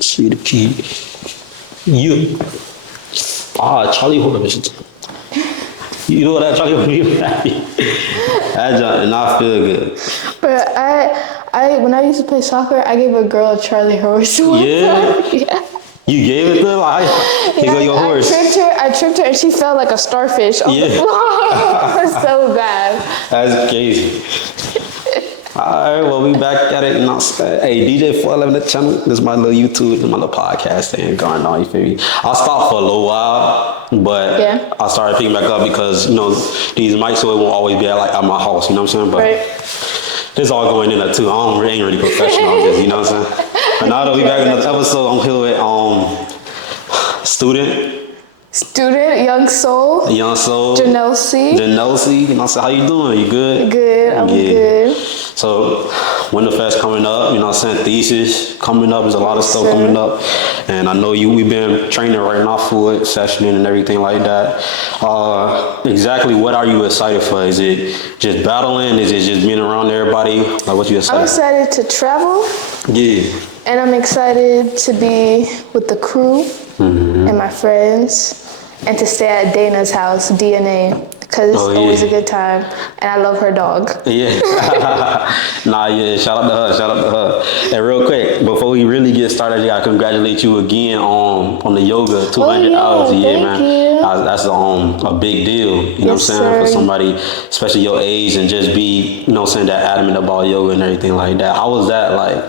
See the key. You. Charlie Horse. You know what that Charlie Horse is? That did not feel good. But I when I used to play soccer, I gave a girl a Charlie horse one time. Yeah. You gave it to her? Here go your horse. I tripped her and she fell like a starfish on the floor. It was so bad. That's crazy. Alright, well, we back at it. You know, hey, DJ 411 the channel. This is my little YouTube, this is my little podcast thing going on, you feel me? I stopped for a little while, but I started picking back up because, you know, these mics, so it won't always be at my house, you know what I'm saying? But this all going in there too. I ain't really professional on this, you know what I'm saying? But now that we back in another episode, I'm here with student, YoungSole. YoungSole. Janelsi. You know, so how you doing? You good? Good. I'm good. So, winter fest coming up. You know, what I'm saying, thesis coming up. There's a lot of stuff coming up, and I know we've been training right now for it, sessioning and everything like that. Exactly, what are you excited for? Is it just battling? Is it just being around everybody? Like, what you excited? I'm excited to travel. Yeah. And I'm excited to be with the crew and my friends, and to stay at Dana's house, DNA, because it's always a good time, and I love her dog. Yeah. Shout out to her. And real quick, before we really get started, I gotta congratulate you again on the yoga 200 hours. Thank you. That's a big deal, you know what I'm saying, for somebody, especially your age, and just be, you know what I'm saying, that adamant about yoga and everything like that. How was that like?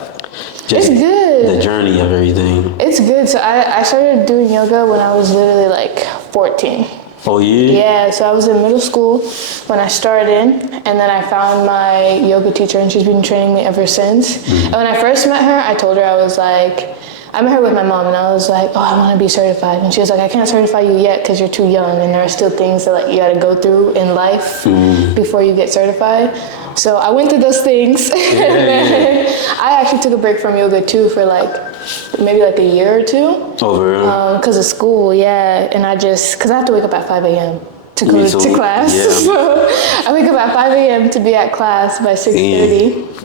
Just it's good. The journey of everything. It's good. So I started doing yoga when I was literally like 14. Oh, yeah? Yeah, so I was in middle school when I started, and then I found my yoga teacher, and she's been training me ever since. And when I first met her, I told her, I met her with my mom, and I was like, I want to be certified. And she was like, I can't certify you yet because you're too young, and there are still things that like you got to go through in life before you get certified. So I went through those things. And then I actually took a break from yoga too for maybe a year or two. Oh, really? Because of school, and because I have to wake up at 5 a.m. to go to class. Yeah. So I wake up at 5 a.m. to be at class by 6:30.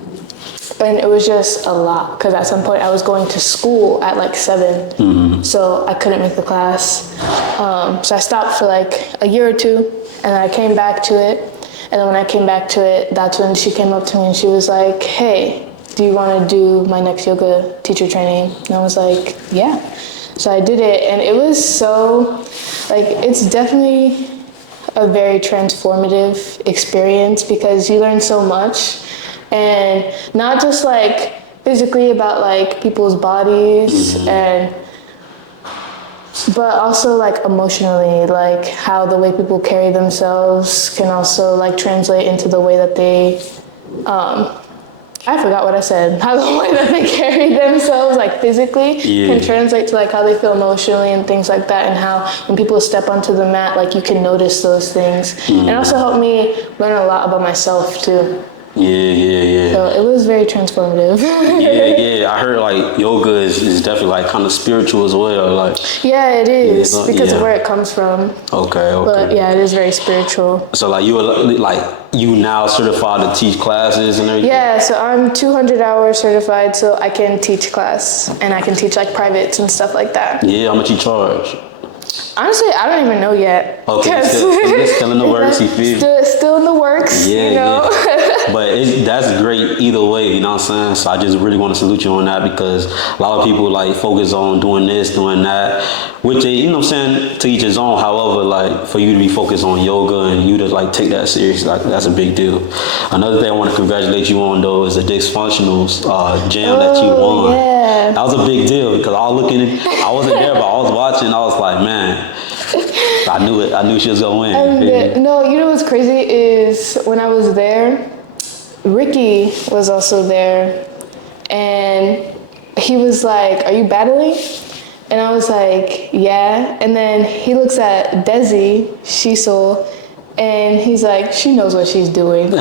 And it was just a lot, because at some point I was going to school at 7. So I couldn't make the class. So I stopped for a year or two, and then I came back to it. And then when I came back to it, that's when she came up to me and she was like, hey, do you want to do my next yoga teacher training? And I was like, yeah. So I did it, and it was so, it's definitely a very transformative experience, because you learn so much, and not just physically about people's bodies, but also emotionally, how the way people carry themselves can also translate into the way that they I forgot what I said. How the way that they carry themselves physically can translate to how they feel emotionally and things like that, and how when people step onto the mat you can notice those things. And it also helped me learn a lot about myself too. Yeah. So it was very transformative. Yeah. I heard yoga is definitely kind of spiritual as well. Yeah, it is, because of where it comes from. Okay. But yeah, it is very spiritual. So you now certified to teach classes and everything? Yeah, so I'm 200 hours certified, so I can teach class, and I can teach privates and stuff like that. Yeah, how much you charge? Honestly, I don't even know yet. Okay, still in the works, you feel? Still in the works, you know? Yeah. But that's great either way, you know what I'm saying? So I just really want to salute you on that, because a lot of people focus on doing this, doing that, which they, you know what I'm saying, to each his own. However, for you to be focused on yoga and you to take that serious, that's a big deal. Another thing I want to congratulate you on though is the Dysfunctionals jam that you won. Yeah. That was a big deal, because I was looking, I wasn't there, but I was watching, I was like, man, I knew it. I knew she was gonna win. No, you know what's crazy is when I was there, Ricky was also there, and he was like, "Are you battling?" And I was like, "Yeah." And then he looks at Desi, SheSole, and he's like, "She knows what she's doing." For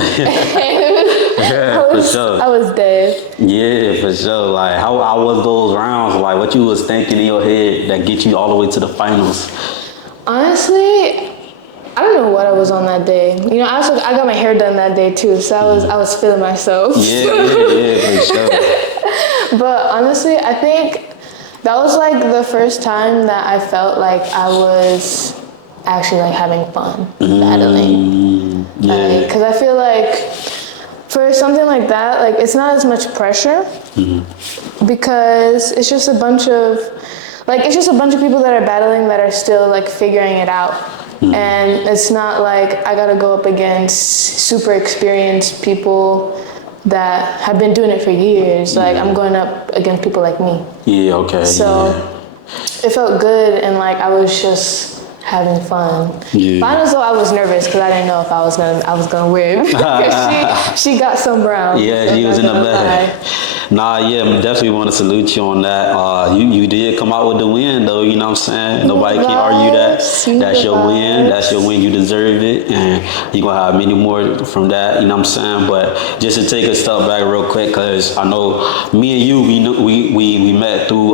sure. I was dead. Yeah, for sure. How was those rounds? What you was thinking in your head that get you all the way to the finals? Honestly, I don't know what I was on that day. You know, I got my hair done that day too, so I was feeling myself. Yeah, for sure. But honestly, I think That was like the first time that I felt like I was actually like having fun battling. Yeah. Because I feel like for something like that, like it's not as much pressure because it's just a bunch of people that are battling that are still like figuring it out. And it's not like I gotta go up against super experienced people that have been doing it for years. Like I'm going up against people like me. Yeah, okay. So it felt good, and like I was just having fun. Yeah. But honestly, I was nervous because I didn't know if I was gonna win. Because she got some brown. Yeah, she was in the bag. Nah, yeah, definitely want to salute you on that. You did come out with the win, though. You know what I'm saying? Nobody can argue that. That's your win. That's your win. You deserve it, and you're gonna have many more from that. You know what I'm saying? But just to take a step back real quick, because I know me and you, we met through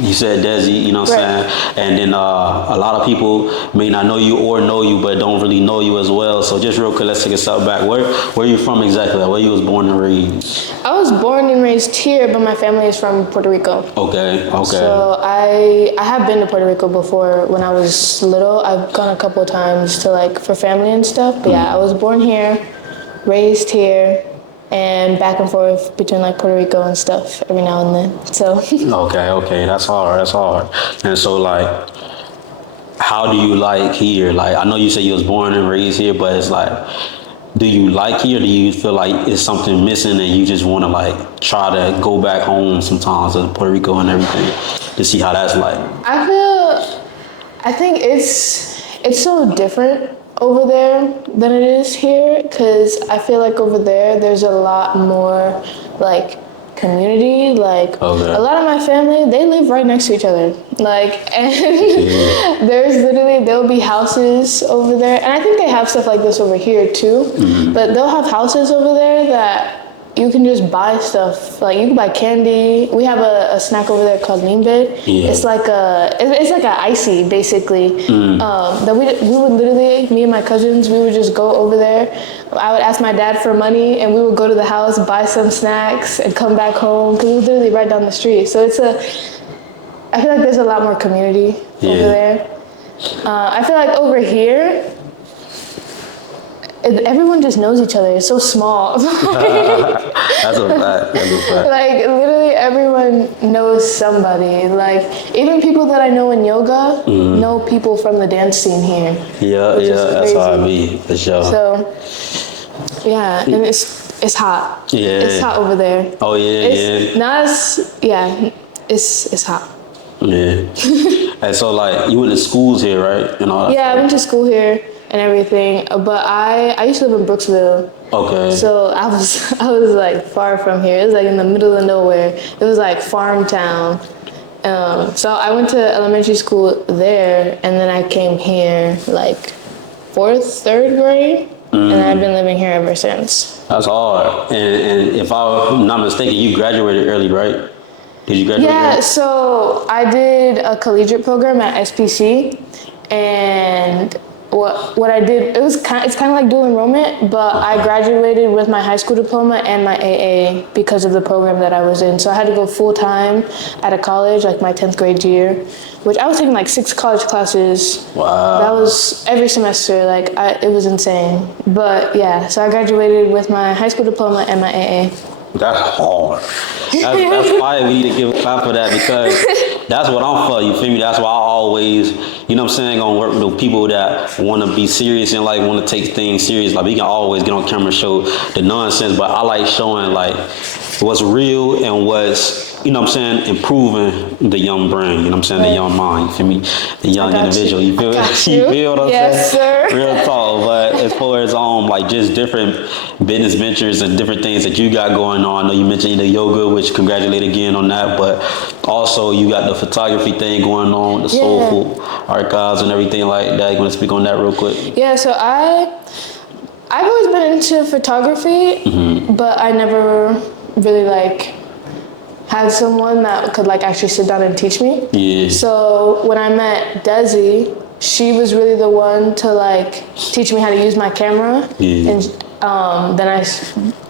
you said Desi. You know what I'm saying? And then a lot of people may not know you or know you, but don't really know you as well. So just real quick, let's take a step back. Where you from exactly? Like, where you was born and raised? I was born and raised here, but my family is from Puerto Rico. Okay. So I have been to Puerto Rico before when I was little. I've gone a couple of times to like for family and stuff. But yeah, I was born here, raised here, and back and forth between like Puerto Rico and stuff every now and then. So Okay, that's hard. And so like, how do you like here? Like, I know you said you was born and raised here, but it's like, do you like here? Or do you feel like it's something missing and you just want to like try to go back home sometimes to Puerto Rico and everything to see how that's like? I think it's so different over there than it is here, because I feel like over there's a lot more like community. Like a lot of my family, they live right next to each other. Like, and there'll be houses over there, and I think they have stuff like this over here too. But they'll have houses over there that you can just buy stuff. Like you can buy candy. We have a snack over there called Lean Bed. Yeah. It's like a icy basically. That we would literally, me and my cousins, we would just go over there. I would ask my dad for money, and we would go to the house, buy some snacks, and come back home because it was literally right down the street. So I feel like there's a lot more community over there. I feel like over here, everyone just knows each other. It's so small. That's a fact. Like literally everyone knows somebody. Like even people that I know in yoga know people from the dance scene here. Yeah, that's how I be for sure. So yeah, and it's hot. Yeah, it's hot over there. Oh yeah, Not as it's hot. Yeah. And so like you went to schools here, right? And all that. Yeah, I went to school here and everything, but I used to live in Brooksville. Okay. So I was like far from here. It was like in the middle of nowhere. It was like farm town. So I went to elementary school there, and then I came here like 3rd grade, and I've been living here ever since. That's hard. And if I'm not mistaken, you graduated early, right? Did you graduate? Yeah. So I did a collegiate program at SPC, and what I did, it's kind of like dual enrollment, but I graduated with my high school diploma and my AA because of the program that I was in. So I had to go full time at a college, like my 10th grade year, which I was taking like 6 college classes. Wow. That was every semester, like it was insane. But yeah, so I graduated with my high school diploma and my AA. That's hard. That's why we need to give a clap for that, because that's what I'm for, you feel me? That's why I always, you know what I'm saying, gonna work with the people that want to be serious and like want to take things serious. Like we can always get on camera and show the nonsense, but I like showing like what's real and what's, you know what I'm saying, improving the young brain, you know what I'm saying, the young mind, you feel me? The young individual, you feel me? You feel what I'm saying? Yes, sir. Real talk. But as far as like just different business ventures and different things that you got going on, I know you mentioned the yoga, which congratulate again on that, but also you got the photography thing going on, the soulful archives and everything like that. You want to speak on that real quick? Yeah, so I've always been into photography, but I never really like had someone that could like actually sit down and teach me. Yeah. So when I met Desi, she was really the one to like teach me how to use my camera. Yeah. And then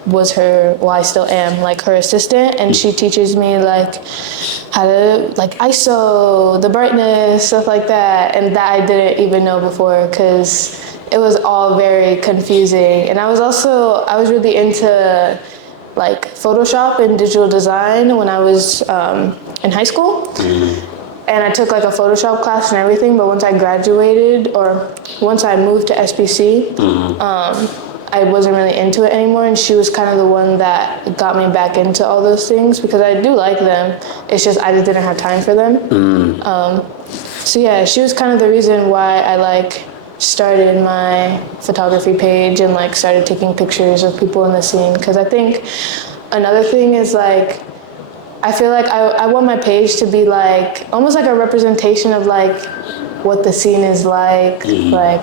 was her, well, I still am, like her assistant, and she teaches me like how to like ISO, the brightness, stuff like that, and that I didn't even know before because it was all very confusing. And I was really into like Photoshop and digital design when I was in high school. And I took like a Photoshop class and everything, but once I graduated or once I moved to SBC, I wasn't really into it anymore, and she was kind of the one that got me back into all those things because I do like them. It's just I just didn't have time for them. So yeah, she was kind of the reason why I like started my photography page and like started taking pictures of people in the scene. Because I think another thing is like I feel like I want my page to be like almost like a representation of like what the scene is like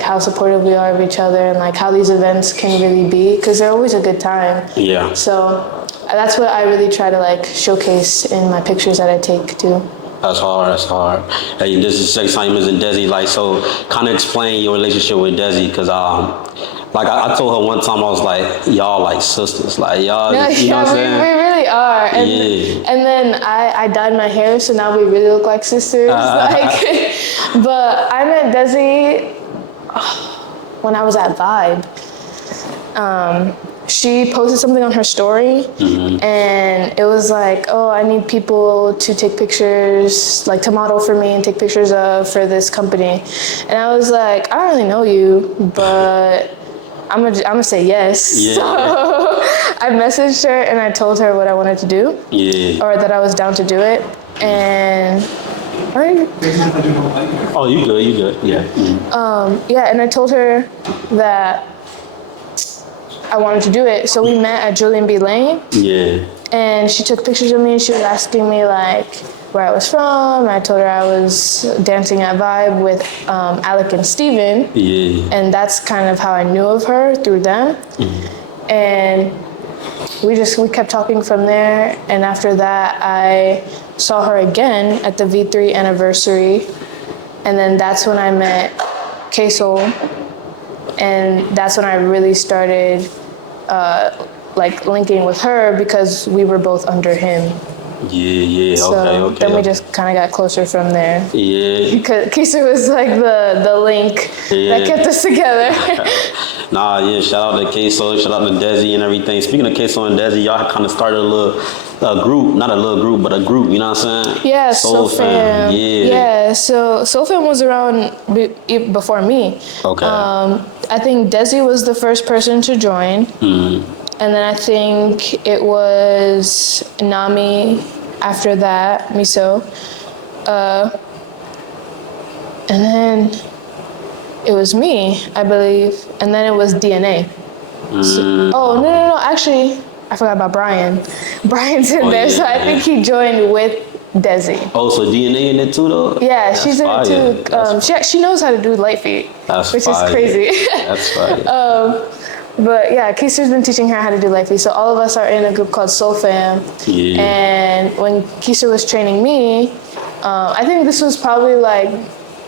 how supportive we are of each other, and like how these events can really be, because they're always a good time. Yeah. So that's what I really try to like showcase in my pictures that I take too. That's hard. Hey, this is the second time you mentioned Desi. Like, so kind of explain your relationship with Desi, because like I told her one time, I was like, y'all like sisters, like y'all, you know what I'm saying? We really are. And then I dyed my hair, so now we really look like sisters. But I met Desi when I was at Vibe. She posted something on her story, and it was like, oh, I need people to take pictures, like to model for me and take pictures of for this company. And I was like, I don't really know you, but I'm gonna say yes. Yeah. So I messaged her and I told her what I wanted to do, or that I was down to do it. And oh, you good, yeah. yeah, and I told her that I wanted to do it. So we met at Julian B. Lane. Yeah. And she took pictures of me. She was asking me like where I was from. I told her I was dancing at Vibe with Alec and Steven. Yeah. And that's kind of how I knew of her, through them. And we kept talking from there. And after that, I saw her again at the V3 anniversary. And then that's when I met SheSole. And that's when I really started like linking with her, because we were both under him. Yeah, so okay. Then we just kind of got closer from there. Yeah. Because Keisha was like the link that kept us together. Nah, yeah, shout out to SheSole, shout out to Desi and everything. Speaking of SheSole and Desi, y'all kind of started a group, not a little group, but a group, you know what I'm saying? Yeah, Soul Fam. Yeah, so Soul Fam was around before me. Okay. I think Desi was the first person to join. And then I think it was Nami after that, Miso. And then it was me, I believe. And then it was DNA. No. Actually, I forgot about Brian. Brian's in there, so I think he joined with Desi. Oh, so DNA in it too, though? Yeah, she's in it too. She knows how to do light feet, which is crazy. That's fire. But yeah, Keisha's been teaching her how to do light feet. So all of us are in a group called Soul Fam. Yeah. And when Keisha was training me, I think this was probably like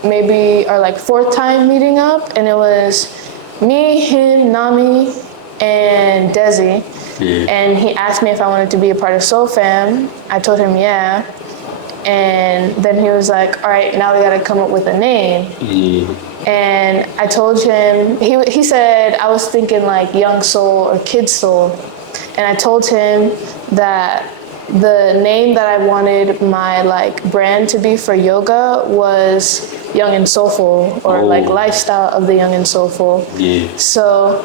maybe our like fourth time meeting up, and it was me, him, Nami, and Desi. Yeah. And he asked me if I wanted to be a part of Soul Fam. I told him yeah. And then he was like, all right, now we gotta come up with a name. Yeah. And I told him, he said, I was thinking like YoungSole or KidSole. And I told him that the name that I wanted my like brand to be for yoga was Young and Soulful, or like lifestyle of the Young and Soulful. Yeah. So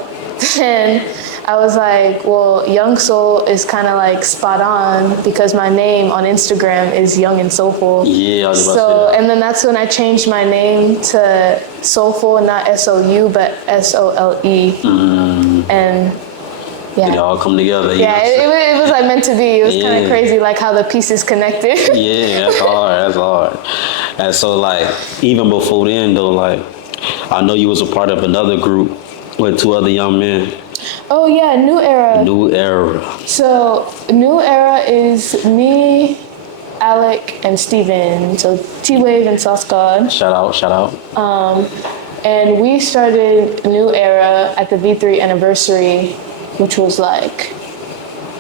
then I was like, well, YoungSole is kind of like spot on, because my name on Instagram is Young and Soulful. Yeah, I was about to say that. And then that's when I changed my name to Soulful, not S-O-U, but S-O-L-E. And yeah. It all come together. Yeah, it was like meant to be. It was kind of crazy, like how the pieces connected. Yeah, that's hard. And so like, even before then though, like, I know you was a part of another group with two other young men. Oh yeah, New Era. New Era. So New Era is me, Alec, and Steven. So T-Wave and Sauce God. Shout out. And we started New Era at the V3 anniversary, which was like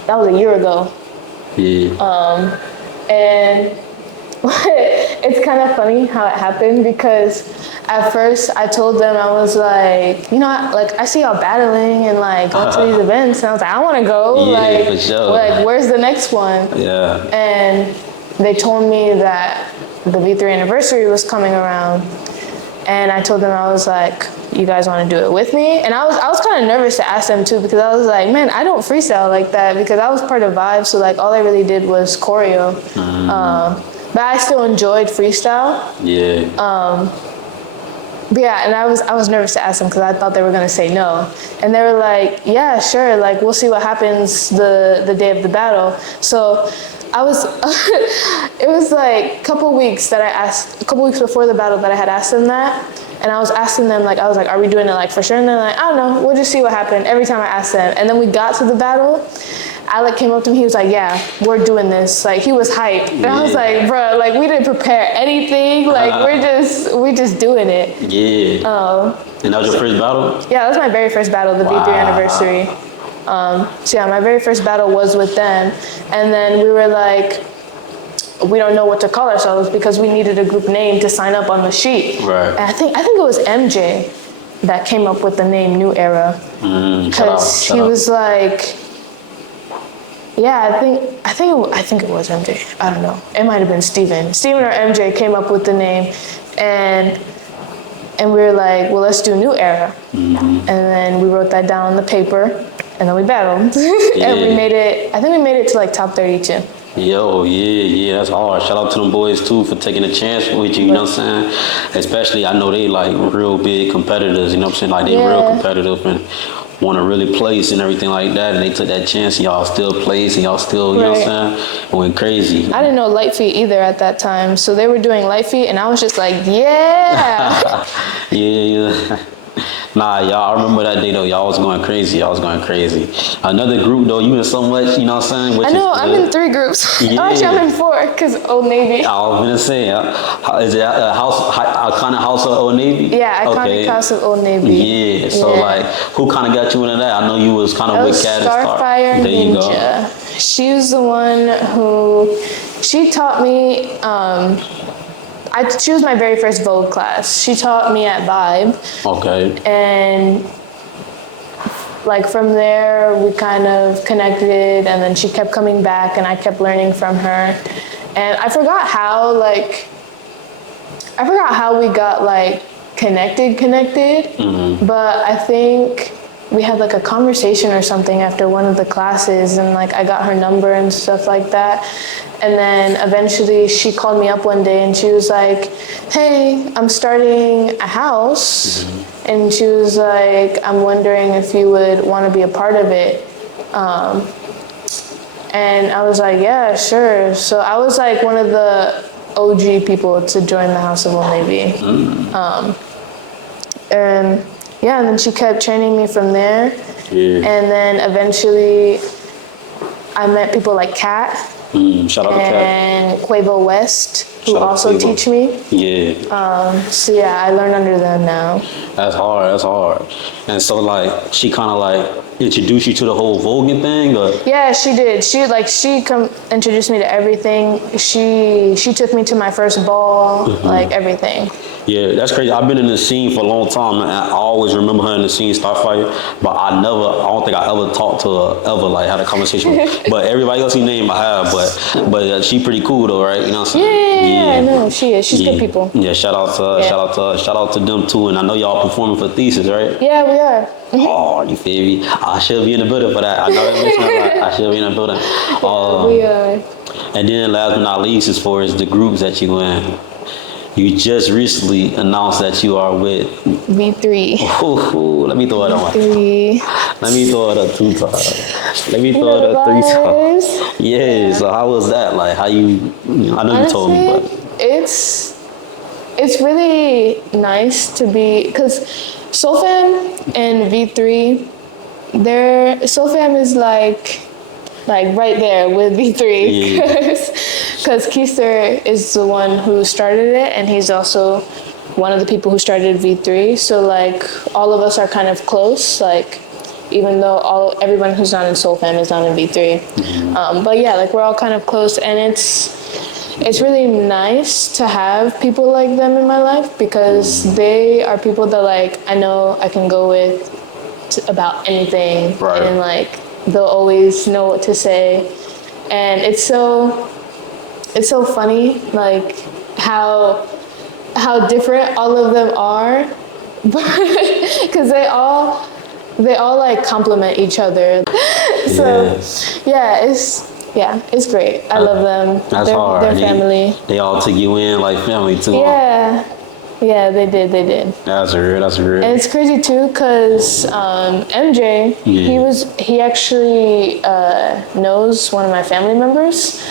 That was a year ago. Yeah. And it's kind of funny how it happened because at first I told them, I was like, I see y'all battling and like going to these events, and I was like, I want to go. Yeah, for sure. Like, where's the next one? Yeah. And they told me that the V3 anniversary was coming around, and I told them, I was like, you guys want to do it with me? And I was kind of nervous to ask them too, because I was like, man, I don't freestyle like that, because I was part of Vibe, so like all I really did was choreo. But I still enjoyed freestyle. Yeah. But yeah, and I was nervous to ask them because I thought they were gonna say no, and they were like, yeah, sure, like we'll see what happens the day of the battle. So I was, it was like a couple weeks before the battle that I had asked them that, and I was asking them, like, I was like, are we doing it like for sure? And they're like, I don't know, we'll just see what happened every time I asked them. And then we got to the battle, Alec came up to me, he was like, yeah, we're doing this. Like, he was hyped. And I was like, bro, like, we didn't prepare anything. Like, we're just doing it. Yeah. And that was your first battle? Yeah, that was my very first battle, the V3 anniversary. So yeah, my very first battle was with them. And then we were like, we don't know what to call ourselves because we needed a group name to sign up on the sheet. Right. And I think it was MJ that came up with the name New Era. Because he was like, yeah, I think it was MJ. I don't know. It might have been Steven. Steven or MJ came up with the name, and we were like, well, let's do New Era. And then we wrote that down on the paper, and then we battled. And we made it, I think we made it to like top 32. Yo, yeah, that's hard. Shout out to them boys too for taking a chance with you, you know what I'm saying? Especially, I know they like real big competitors, you know what I'm saying? Like they real competitive and want to really place and everything like that, and they took that chance and y'all still place and y'all still, you know what I'm saying? Went crazy. I didn't know light feet either at that time, so they were doing light feet and I was just like, yeah. Yeah. Nah, y'all, I remember that day though. Y'all was going crazy. Another group though, you in so much, you know what I'm saying? Which I know, I'm in 3 groups. Yeah. Actually, I'm in 4 because Old Navy. I was gonna say, is it a iconic house of Old Navy? Yeah, iconic house of Old Navy. Yeah, so like, who kind of got you into that? I know you was kind of with Cat and Starfire There you Ninja. go. She was the one who, she taught me, she was my very first Vogue class. She taught me at Vibe. Okay. And like from there, we kind of connected, and then she kept coming back, and I kept learning from her. And I forgot how we got like connected, but I think we had like a conversation or something after one of the classes, and like I got her number and stuff like that. And then eventually she called me up one day and she was like, hey, I'm starting a house. And she was like, I'm wondering if you would want to be a part of it. And I was like, yeah, sure. So I was like one of the OG people to join the House of Old Navy. And yeah, and then she kept training me from there. And then eventually I met people like Kat. Shout out to Kat. And Quavo West, who also teach me. So yeah, I learn under them now. That's hard. And so like, she kind of like introduced you to the whole voguing thing, or? Yeah, she did. She introduced me to everything. She took me to my first ball, like everything. Yeah, that's crazy. I've been in the scene for a long time, and I always remember her in the scene, Starfire, but I don't think I ever talked to her, ever, like, had a conversation with her. But everybody else you name, I have, but she pretty cool, though, right? You know what I'm saying? Yeah, I know, she is. She's good people. Yeah, shout out to her, shout out to them, too, and I know y'all performing for Thesis, right? Yeah, we are. Oh, you feel me? I should be in the building for that. I know that makes me like, I should be in the building. We are. And then last but not least, as far as the groups that you in, you just recently announced that you are with V3. Ooh, let me throw it on. Let me throw it up 2 times. Let me throw it up 3 times. Yeah, so how was that? Like, how you I know you told me, but it's really nice to be, because SoulFam and V3, SoulFam is like right there with V3, because Keister is the one who started it, and he's also one of the people who started V3. So like all of us are kind of close. Like even though everyone who's not in Soul Fam is not in V3. But yeah, like we're all kind of close, and it's really nice to have people like them in my life because they are people that like I know I can go with about anything, Right. and like they'll always know what to say, and it's so funny like how different all of them are, because they all like complement each other. So Yes. it's great. I love them. That's hard. They're family. They all took you in like family too. Yeah, they did. That's real. And it's crazy too, cause MJ, he actually knows one of my family members.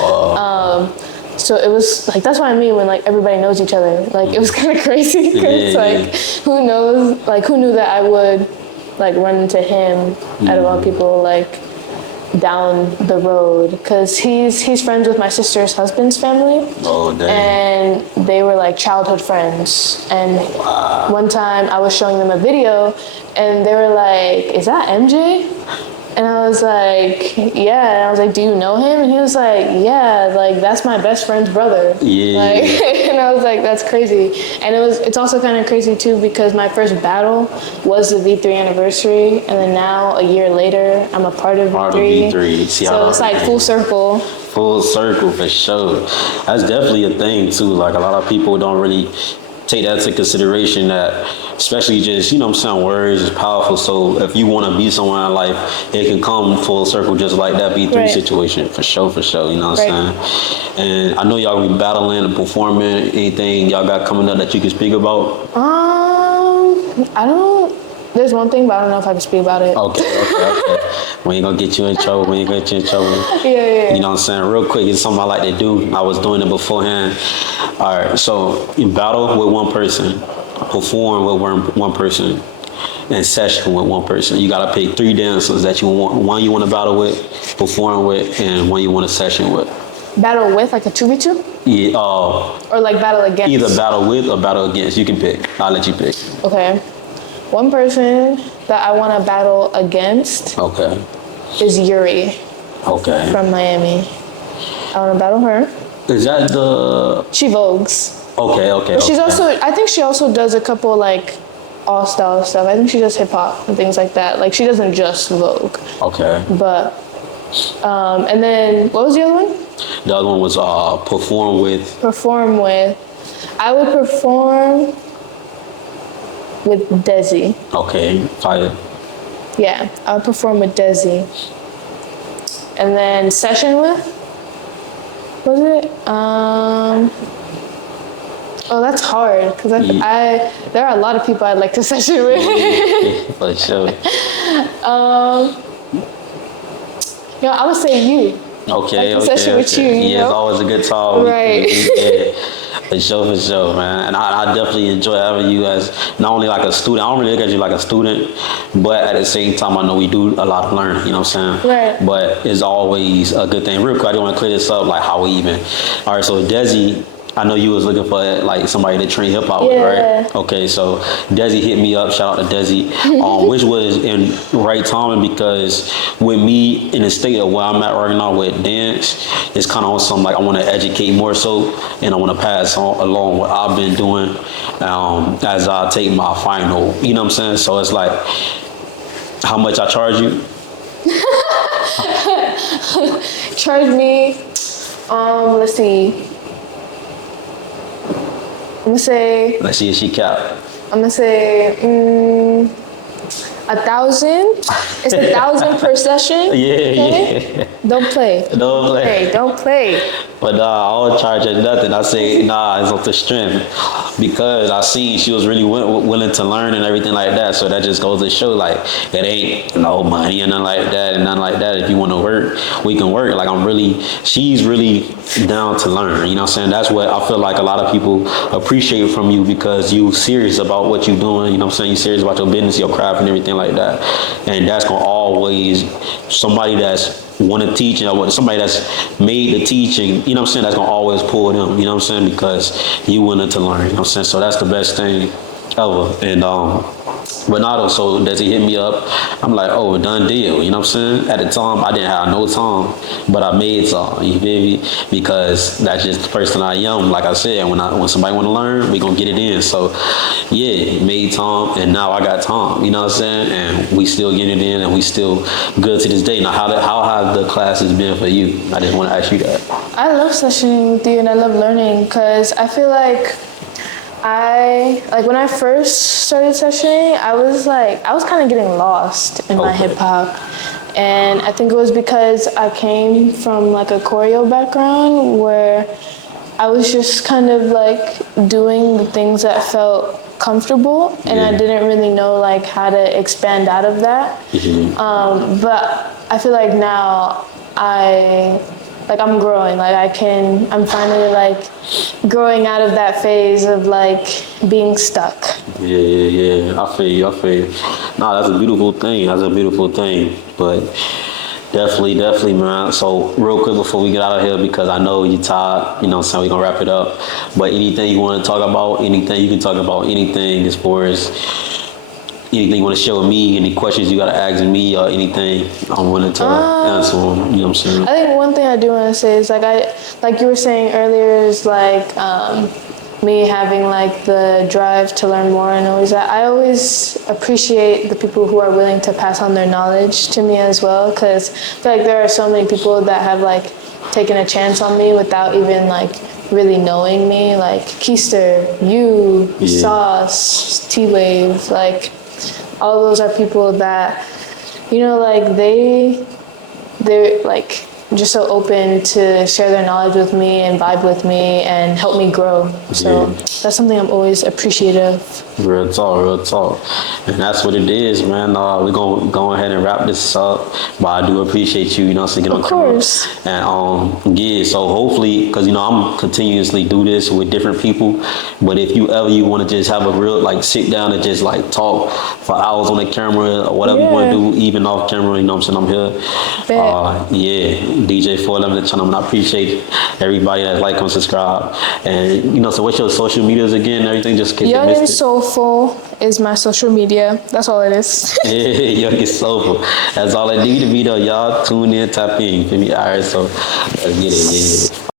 So it was like, that's what I mean when like everybody knows each other. Like it was kind of crazy because who knew that I would like run into him out of all people like down the road, because he's friends with my sister's husband's family. Oh, dang. And they were like childhood friends, and one time I was showing them a video and they were like, is that MJ? And I was like, yeah. And I was like, do you know him? And he was like, yeah, like that's my best friend's brother. Yeah. Like, and I was like, that's crazy. And it's also kind of crazy too, because my first battle was the V3 anniversary, and then now a year later, I'm a part of V3. So it's like full circle. Full circle for sure. That's definitely a thing too. Like a lot of people don't really take that into consideration, that especially just, you know what I'm saying, words is powerful. So if you want to be someone in life, it can come full circle just like that V3 situation. For sure, you know what I'm saying? And I know y'all will be battling and performing. Anything y'all got coming up that you can speak about? I don't, there's one thing, but I don't know if I can speak about it. Okay. We ain't gonna get you in trouble. Yeah. You know what I'm saying? Real quick, it's something I like to do. I was doing it beforehand. All right, so you battle with one person, perform with one person, and session with one person. You gotta pick 3 dancers that you want. One you want to battle with, perform with, and one you want to session with. Battle with, like a 2v2? Yeah. Or like battle against? Either battle with or battle against. You can pick. I'll let you pick. Okay. One person that I want to battle against is Yuri. Okay. From Miami. I want to battle her. Is that the... She vogues. Okay. But she's also, I think she also does a couple like all style stuff. I think she does hip hop and things like that. Like she doesn't just vogue. Okay. But, and then what was the other one? The other one was perform with. Perform with. I would perform with Desi. Okay, fire. Yeah, I would perform with Desi. And then session with, was it? Oh, that's hard because there are a lot of people I'd like to session with. For sure. I would say you. Okay. Session with you. Yeah, it's always a good talk. Right. For sure, man. And I definitely enjoy having you as not only like a student. I don't really look at you like a student, but at the same time, I know we do a lot of learning. You know what I'm saying? Right. But it's always a good thing. Real quick, I just want to clear this up, like how we even. All right, so Desi, I know you was looking for like somebody to train hip hop with, right? Okay, so Desi hit me up. Shout out to Desi, which was in right timing because with me in the state of where I'm at right now with dance, it's kind of on something like I want to educate more so, and I want to pass on along what I've been doing as I take my final. You know what I'm saying? So it's like how much I charge you. Charge me. Let's see. I'm gonna say. Let's see if she cap. I'm gonna say 1,000. It's 1,000 per session. Yeah. Don't play. Don't play. But I don't charge her nothing. I say, it's off the strength. Because I seen she was really willing to learn and everything like that. So that just goes to show, like, it ain't no money and nothing like that. If you want to work, we can work. Like, she's really down to learn. You know what I'm saying? That's what I feel like a lot of people appreciate from you because you serious about what you're doing. You know what I'm saying? You're serious about your business, your craft, and everything like that. And that's going to always, somebody that's want to teach and somebody that's made the teaching, you know what I'm saying, that's going to always pull them, you know what I'm saying, because you wanted to learn, you know what I'm saying, so that's the best thing ever. And But not so does he hit me up? I'm like, oh, done deal. You know what I'm saying? At the time, I didn't have no time, but I made time. You feel me? Because that's just the person I am. Like I said, when somebody want to learn, we gonna get it in. So, yeah, made time, and now I got time. You know what I'm saying? And we still getting it in, and we still good to this day. Now, how have the classes been for you? I just want to ask you that. I love sessioning with you and I love learning because I feel like when I first started sessioning, I was kind of getting lost in my hip hop. And I think it was because I came from like a choreo background where I was just kind of like doing the things that felt comfortable, and I didn't really know like how to expand out of that. But I feel like now I'm growing. I'm finally like growing out of that phase of like being stuck. Yeah. I feel you. Nah, that's a beautiful thing. But definitely, man. So real quick before we get out of here, because I know you're tired, you know what I'm saying, we're gonna wrap it up. But anything you wanna talk about, anything you can talk about, anything as far as anything you want to share with me, any questions you got to ask me or anything, I'm willing to answer them, you know what I'm saying? I think one thing I do want to say is like you were saying earlier is like me having like the drive to learn more and always that. I always appreciate the people who are willing to pass on their knowledge to me as well, because I feel like there are so many people that have like taken a chance on me without even like really knowing me, like Keister, you, Sauce, T-Wave, like all those are people that, you know, like they're like just so open to share their knowledge with me and vibe with me and help me grow. So that's something I'm always appreciative. Real talk. And that's what it is, man. We're going to go ahead and wrap this up. But I do appreciate you, you know, so get on camera. And so hopefully, because, you know, I'm continuously do this with different people. But if you want to just have a real, like, sit down and just, like, talk for hours on the camera or whatever you want to do, even off camera, you know what I'm saying, I'm here. DJ 411 the channel, and I appreciate everybody that like and subscribe. And, you know, so what's your social medias again and everything? Just in case you missed it. Soulful is my social media. That's all it is. Yeah, Young Soulful. That's all I need to be though. Y'all tune in, tap in. You feel me? All right, so let's get it.